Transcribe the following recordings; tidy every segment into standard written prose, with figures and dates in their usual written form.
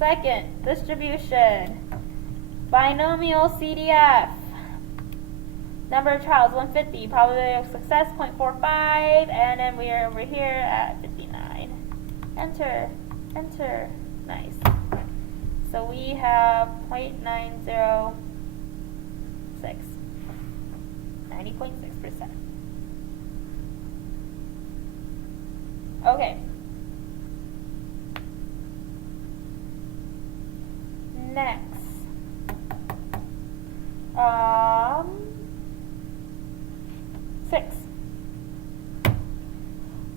Second distribution, binomial CDF. Number of trials, 150. Probability of success, 0.45. And then we are over here at 59. Enter. Enter. Nice. So we have 0.906. 90.6%. Okay. Next. 6.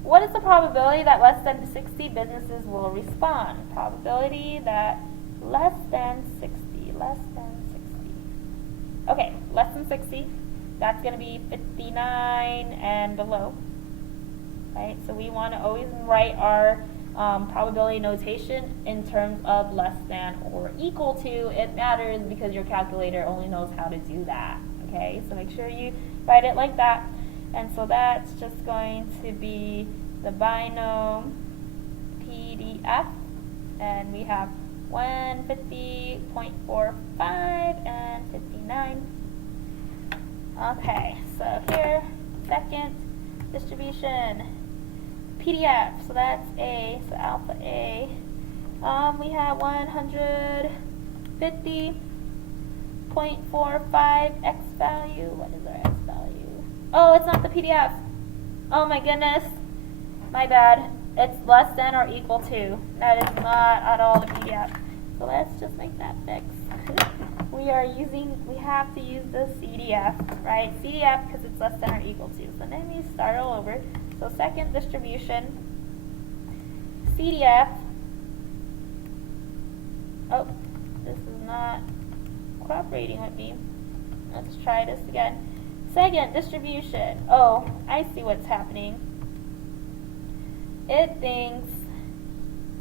What is the probability that less than 60 businesses will respond? Probability that less than 60. Okay, less than 60. That's going to be 59 and below. Right? So we want to always write our probability notation in terms of less than or equal to. It matters because your calculator only knows how to do that. Okay, so make sure you write it like that. And so that's just going to be the binom PDF, and we have 150.45 and 59. Okay, so here, second distribution, PDF, so that's A, so alpha A. We have 150.45 x value. What is our x value? Oh, it's not the PDF. Oh my goodness. My bad. It's less than or equal to. That is not at all the PDF. So let's just make that fix. We have to use the CDF, right? CDF because it's less than or equal to. So then we start all over. So second distribution, CDF. Oh, this is not cooperating with me. Let's try this again. Second distribution. Oh, I see what's happening. It thinks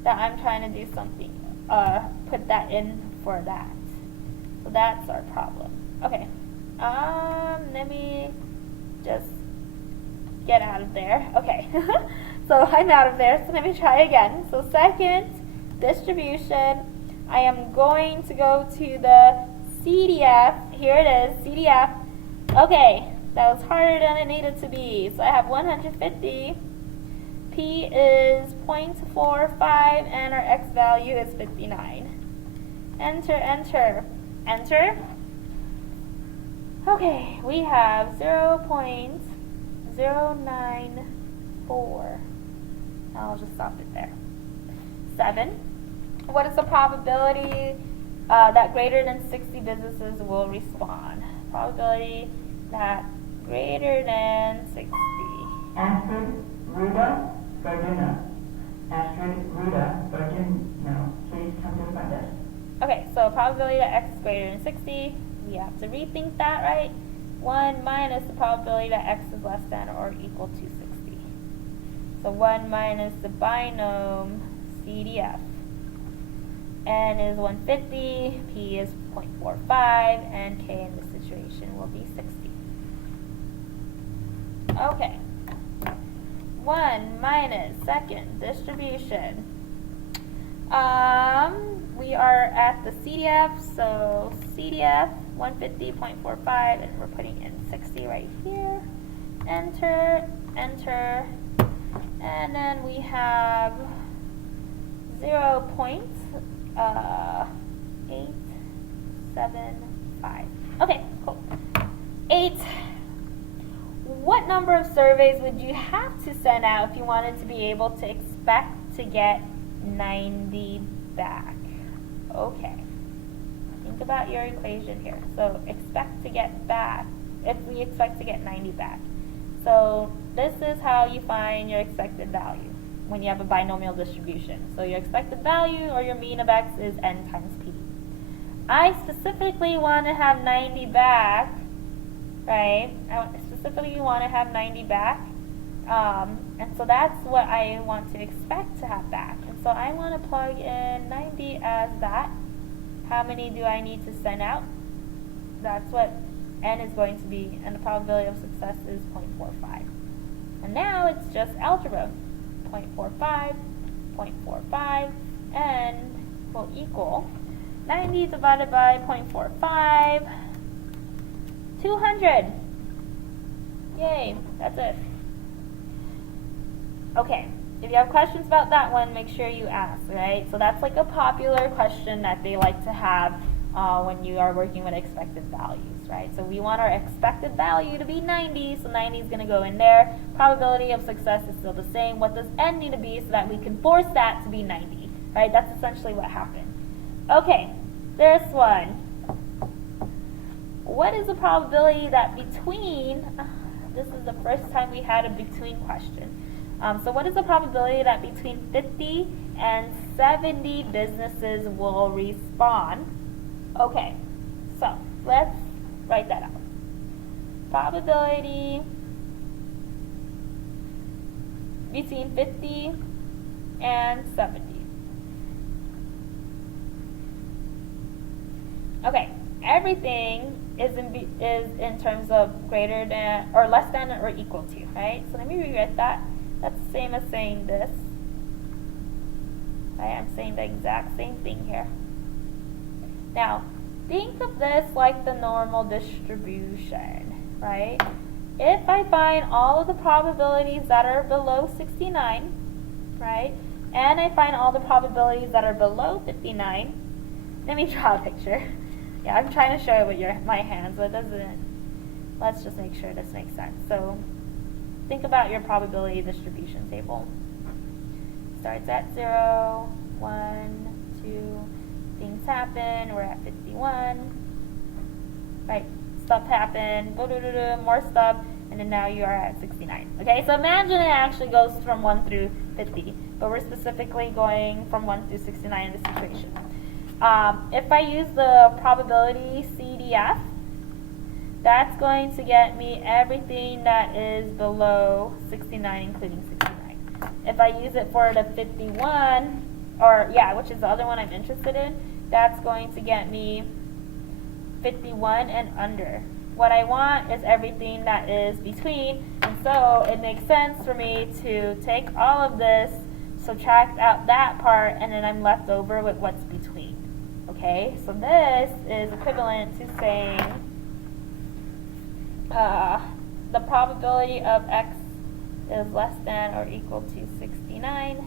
that I'm trying to do something. Put that in for that. So that's our problem. Okay. Let me just get out of there. Okay. So I'm out of there. So let me try again. So second distribution, I am going to go to the CDF. Here it is, CDF. Okay, that was harder than it needed to be. So I have 150. P is 0.45 and our x value is 59. Enter, enter, enter. Okay, we have 0.094. I'll just stop it there. 7. What is the probability that greater than 60 businesses will respond? Probability that greater than 60. Astrid, Ruda, Virginia. Astrid, Ruda, Virginia. Please come to the front desk. Okay, so probability that x is greater than 60. We have to rethink that, right? 1 minus the probability that x is less than or equal to 60. So 1 minus the binom CDF. N is 150, P is 0.45, and K in this situation will be 60. Okay. 1 minus second distribution. We are at the CDF, so CDF 150.45, and we're putting in 60 right here. Enter, enter, and then we have 0.875. Okay, cool. 8. What number of surveys would you have to send out if you wanted to be able to expect to get 90 back? Okay. Think about your equation here. So expect to get back, if we expect to get 90 back. So this is how you find your expected value when you have a binomial distribution. So your expected value or your mean of x is n times p. I specifically want to have 90 back, right? I specifically want to have 90 back. And so that's what I want to expect to have back. And so I want to plug in 90 as that. How many do I need to send out? That's what n is going to be, and the probability of success is 0.45. And now it's just algebra. 0.45, 0.45, and will equal 90 divided by 0.45, 200. Yay, that's it. Okay, if you have questions about that one, make sure you ask, right? So that's like a popular question that they like to have when you are working with expected values, right? So we want our expected value to be 90, so 90 is going to go in there. Probability of success is still the same. What does n need to be so that we can force that to be 90, right? That's essentially what happened. Okay, this one. What is the probability that between, this is the first time we had a between question. So what is the probability that between 50 and 70 businesses will respond? Okay, so let's write that out. Probability between 50 and 70. Okay, everything is in terms of greater than or less than or equal to, right? So let me rewrite that. That's the same as saying this. Right, I'm saying the exact same thing here. Now, think of this like the normal distribution, right? If I find all of the probabilities that are below 69, right, and I find all the probabilities that are below 59, let me draw a picture. Yeah, I'm trying to show it with my hands, but it doesn't. Let's just make sure this makes sense. So, think about your probability distribution table. Starts at 0, 1, 2, things happen, we're at 51, right, stuff happened, more stuff, and then now you are at 69. Okay, so imagine it actually goes from 1 through 50, but we're specifically going from 1 through 69 in this situation. If I use the probability CDF, that's going to get me everything that is below 69, including 69. If I use it for the 51, which is the other one I'm interested in, that's going to get me 51 and under. What I want is everything that is between, and so it makes sense for me to take all of this, subtract out that part, and then I'm left over with what's between. Okay, so this is equivalent to saying the probability of x is less than or equal to 69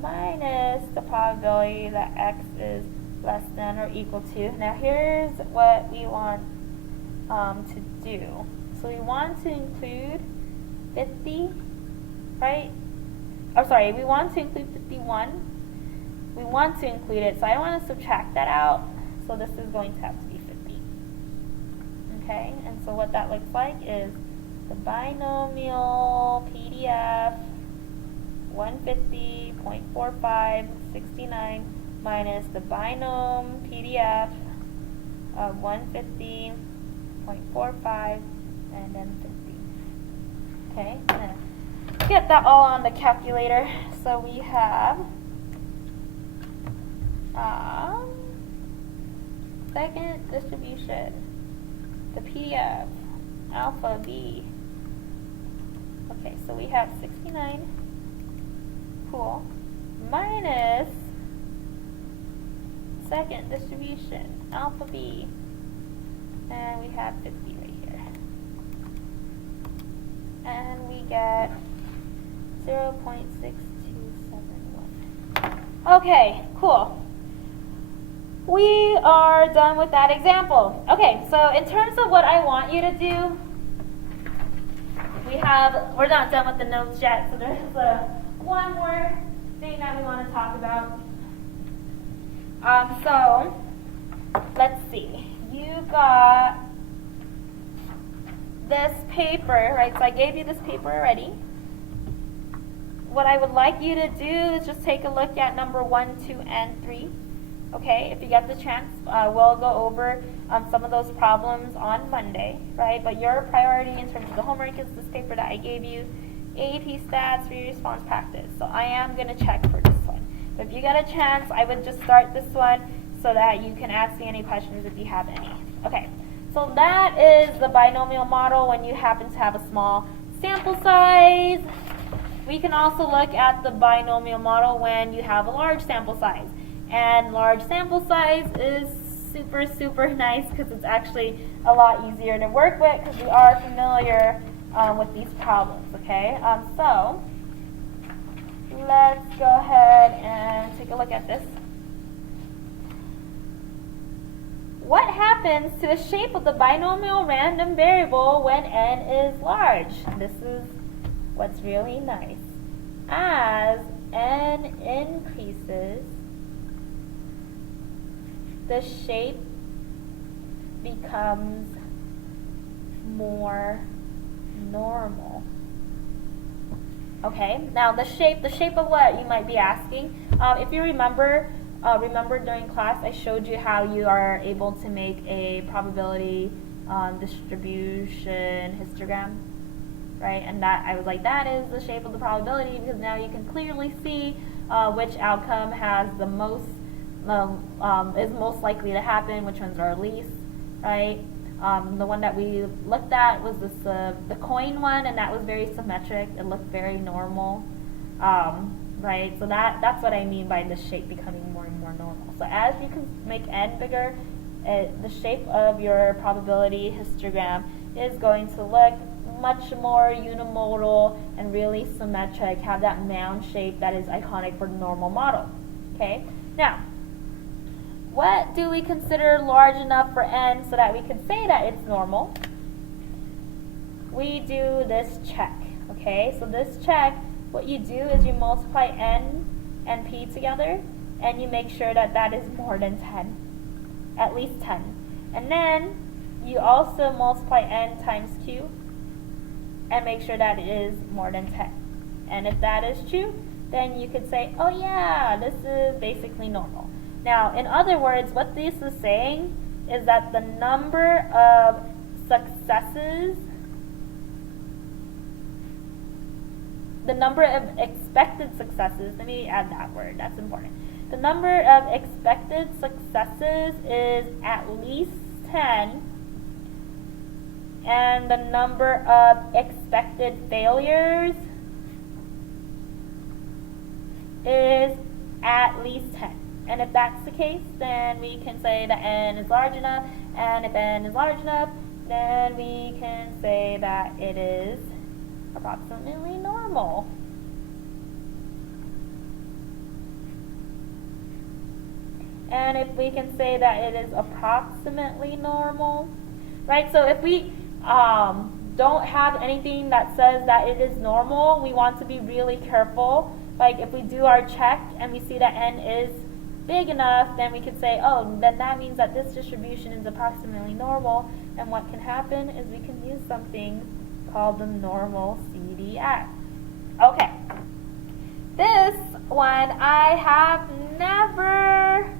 minus the probability that x is less than or equal to. Now here's what we want to do. So we want to include 50, right? Oh, sorry, we want to include 51. We want to include it, so I want to subtract that out. So this is going to have to be 50. Okay, and so what that looks like is the binomial PDF 150.45 69 minus the binom PDF of 150.45 and then 50. Okay, I'm going to get that all on the calculator. So we have second distribution, the PDF, alpha B. Okay, so we have 69, cool, minus second distribution, alpha B, and we have 50 right here. And we get 0.6271. Okay, cool. We are done with that example. Okay, so in terms of what I want you to do, we're not done with the notes yet, so there's one more thing that we want to talk about. So, let's see. You got this paper, right? So I gave you this paper already. What I would like you to do is just take a look at number 1, 2, and 3. Okay, if you get the chance, we'll go over some of those problems on Monday, right? But your priority in terms of the homework is this paper that I gave you, AP Stats, Free Response Practice. So I am going to check for this one. But if you get a chance, I would just start this one so that you can ask me any questions if you have any. Okay, so that is the binomial model when you happen to have a small sample size. We can also look at the binomial model when you have a large sample size. And large sample size is super, super nice because it's actually a lot easier to work with because we are familiar with these problems, okay? So let's go ahead and take a look at this. What happens to the shape of the binomial random variable when n is large? This is what's really nice. As n increases, the shape becomes more normal. Okay, now the shape of what, you might be asking. If you remember during class I showed you how you are able to make a probability distribution histogram, right? And that I was like, that is the shape of the probability because now you can clearly see which outcome has the most is most likely to happen, which ones are least, right? The one that we looked at was this the coin one, and that was very symmetric. It looked very normal, right? So that's what I mean by the shape becoming more and more normal. So as you can make n bigger, the shape of your probability histogram is going to look much more unimodal and really symmetric, have that mound shape that is iconic for the normal model. Okay, now what do we consider large enough for n so that we can say that it's normal? We do this check, okay? So this check, what you do is you multiply n and p together, and you make sure that that is more than 10, at least 10. And then you also multiply n times q, and make sure that it is more than 10. And if that is true, then you could say, oh yeah, this is basically normal. Now, in other words, what this is saying is that the number of successes, the number of expected successes, let me add that word, that's important. The number of expected successes is at least 10, and the number of expected failures is at least 10. And if that's the case, then we can say that n is large enough, and if n is large enough, then we can say that it is approximately normal. And if we can say that it is approximately normal, right? So if we don't have anything that says that it is normal, we want to be really careful. Like if we do our check and we see that n is big enough, then we could say, oh, then that means that this distribution is approximately normal, and what can happen is we can use something called the normal CDF. Okay, this one I have never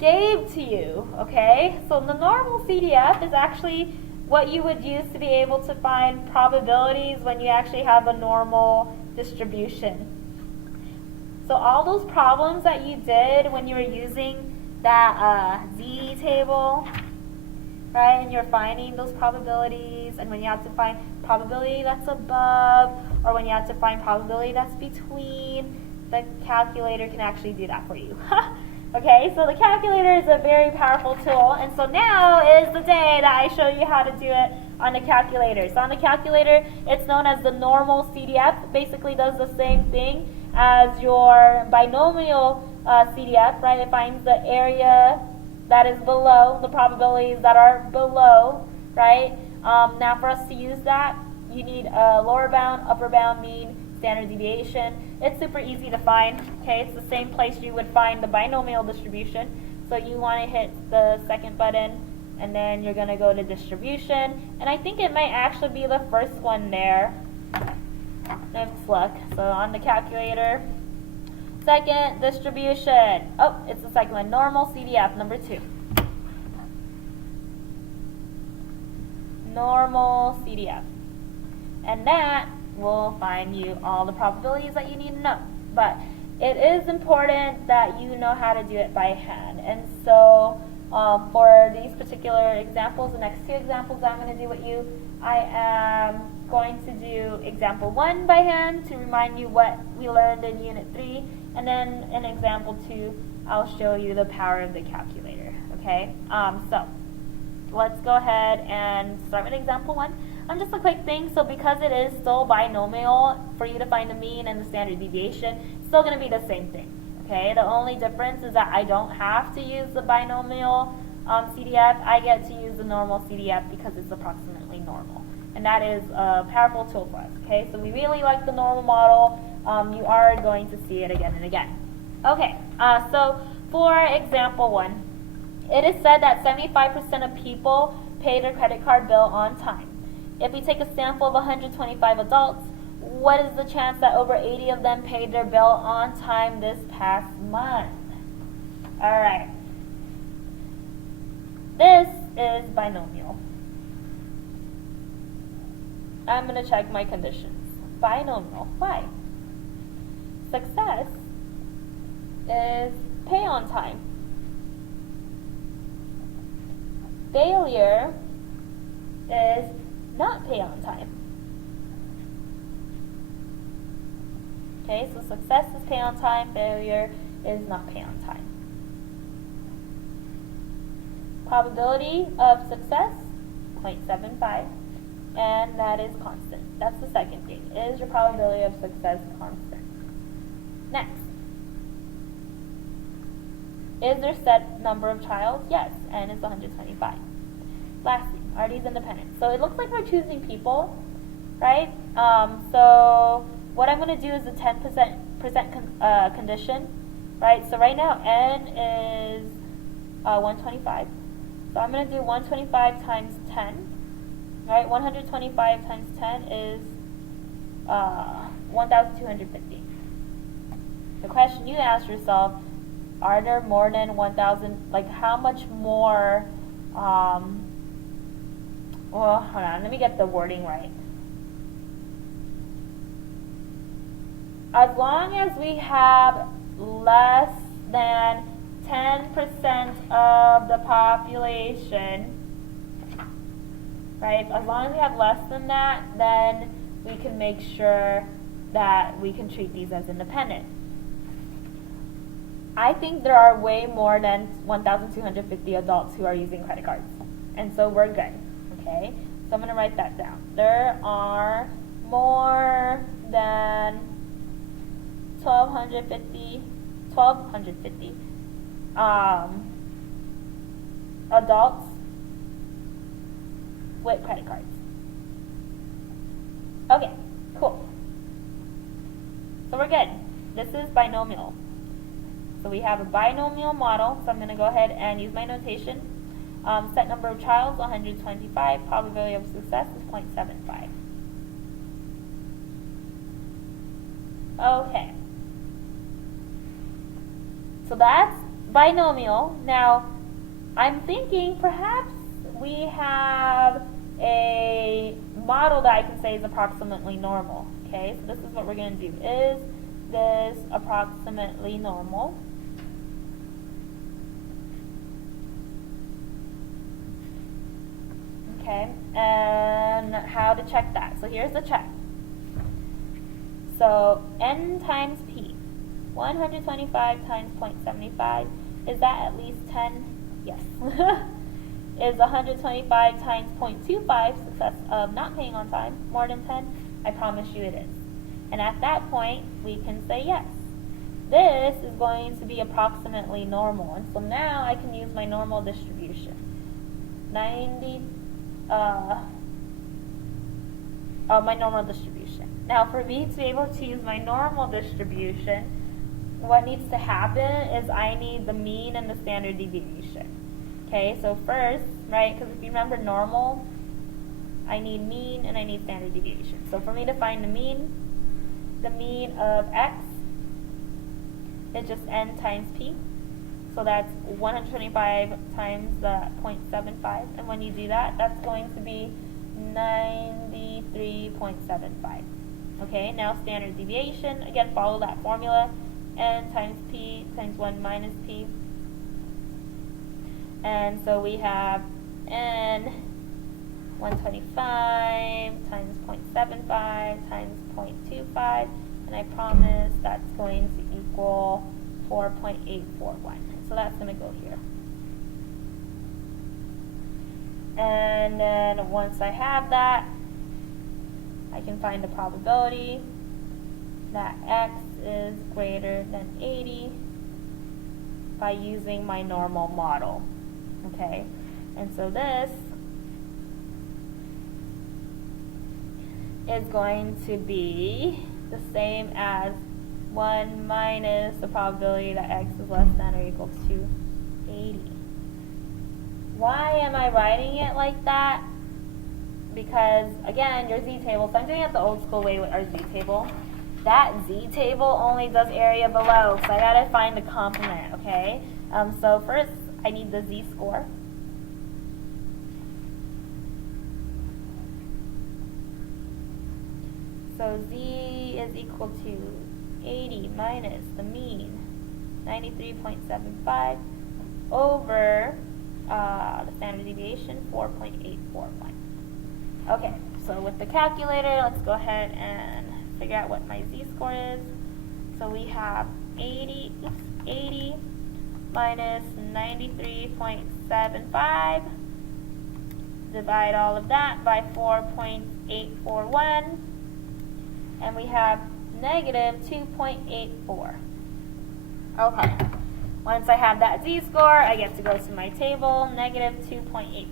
gave to you, okay? So the normal CDF is actually what you would use to be able to find probabilities when you actually have a normal distribution. So all those problems that you did when you were using that Z table, right, and you're finding those probabilities, and when you have to find probability that's above, or when you have to find probability that's between, the calculator can actually do that for you. Okay, so the calculator is a very powerful tool, and so now is the day that I show you how to do it on the calculator. So on the calculator, it's known as the normal CDF. Basically does the same thing as your binomial CDF, right? It finds the area that is below, the probabilities that are below, right? Now for us to use that, you need a lower bound, upper bound, mean, standard deviation. It's super easy to find, okay? It's the same place you would find the binomial distribution. So you want to hit the second button, and then you're going to go to distribution. And I think it might actually be the first one there. Let's look. So on the calculator, second distribution. Oh, it's the second one. Normal CDF, number 2. Normal CDF. And that will find you all the probabilities that you need to know. But it is important that you know how to do it by hand. And so for these particular examples, the next 2 examples I'm going to do with you, I am going to do example 1 by hand to remind you what we learned in unit 3, and then in example 2 I'll show you the power of the calculator, okay? So let's go ahead and start with example 1. Just a quick thing, so because it is still binomial, for you to find the mean and the standard deviation, it's still going to be the same thing, okay? The only difference is that I don't have to use the binomial CDF. I get to use the normal CDF because it's approximately normal. And that is a powerful tool for us, okay? So we really like the normal model. You are going to see it again and again. Okay, so for example 1, it is said that 75% of people pay their credit card bill on time. If we take a sample of 125 adults, what is the chance that over 80 of them paid their bill on time this past month? All right. This is binomial. I'm going to check my conditions. Binomial. Why? Success is pay on time. Failure is not pay on time. Okay, so success is pay on time, failure is not pay on time. Probability of success, 0.75, and that is constant. That's the second thing. Is your probability of success constant? Next. Is there set number of trials? Yes, and it's 125. Lastly, are these independent? So it looks like we're choosing people, right? So what I'm going to do is a 10% condition, right? So right now n is 125. So I'm going to do 125 times 10, right? 125 times 10 is 1,250. The question you ask yourself, are there more than 1,000, like how much more, well, hold on, let me get the wording right. As long as we have less than 10% of the population, right, as long as we have less than that, then we can make sure that we can treat these as independent. I think there are way more than 1,250 adults who are using credit cards, and so we're good, okay? So I'm going to write that down. There are more than 1,250 adults with credit cards. Okay, cool. So we're good. This is binomial. So we have a binomial model, so I'm going to go ahead and use my notation. Set number of trials, 125. Probability of success is 0.75. Okay. So that's binomial. Now, I'm thinking perhaps we have a model that I can say is approximately normal. Okay, so this is what we're going to do. Is this approximately normal? Okay, and how to check that. So here's the check. So n times p, 125 times 0.75, is that at least 10? Yes. Is 125 times 0.25 success of not paying on time more than 10? I promise you it is. And at that point, we can say yes. This is going to be approximately normal. And so now I can use my normal distribution. 90, my normal distribution. Now for me to be able to use my normal distribution, what needs to happen is I need the mean and the standard deviation. Okay, so first, right, because if you remember normal, I need mean and I need standard deviation. So for me to find the mean of x is just n times p. So that's 125 times the 0.75. And when you do that, that's going to be 93.75. Okay, now standard deviation, again, follow that formula. N times p times 1 minus p. And so we have n 125 times 0.75 times 0.25, and I promise that's going to equal 4.841. So that's going to go here. And then once I have that, I can find the probability that x is greater than 80 by using my normal model. Okay, and so this is going to be the same as 1 minus the probability that x is less than or equal to 80. Why am I writing it like that? Because, again, your z-table, so I'm doing it the old school way with our z-table. That z-table only does area below, so I gotta find the complement, okay? So first, I need the z-score. So z is equal to 80 minus the mean, 93.75, over the standard deviation, 4.841. Okay, so with the calculator, let's go ahead and figure out what my z-score is. So we have 80 minus 93.75, divide all of that by 4.841, and we have negative 2.84. Okay, once I have that z-score, I get to go to my table, negative 2.84.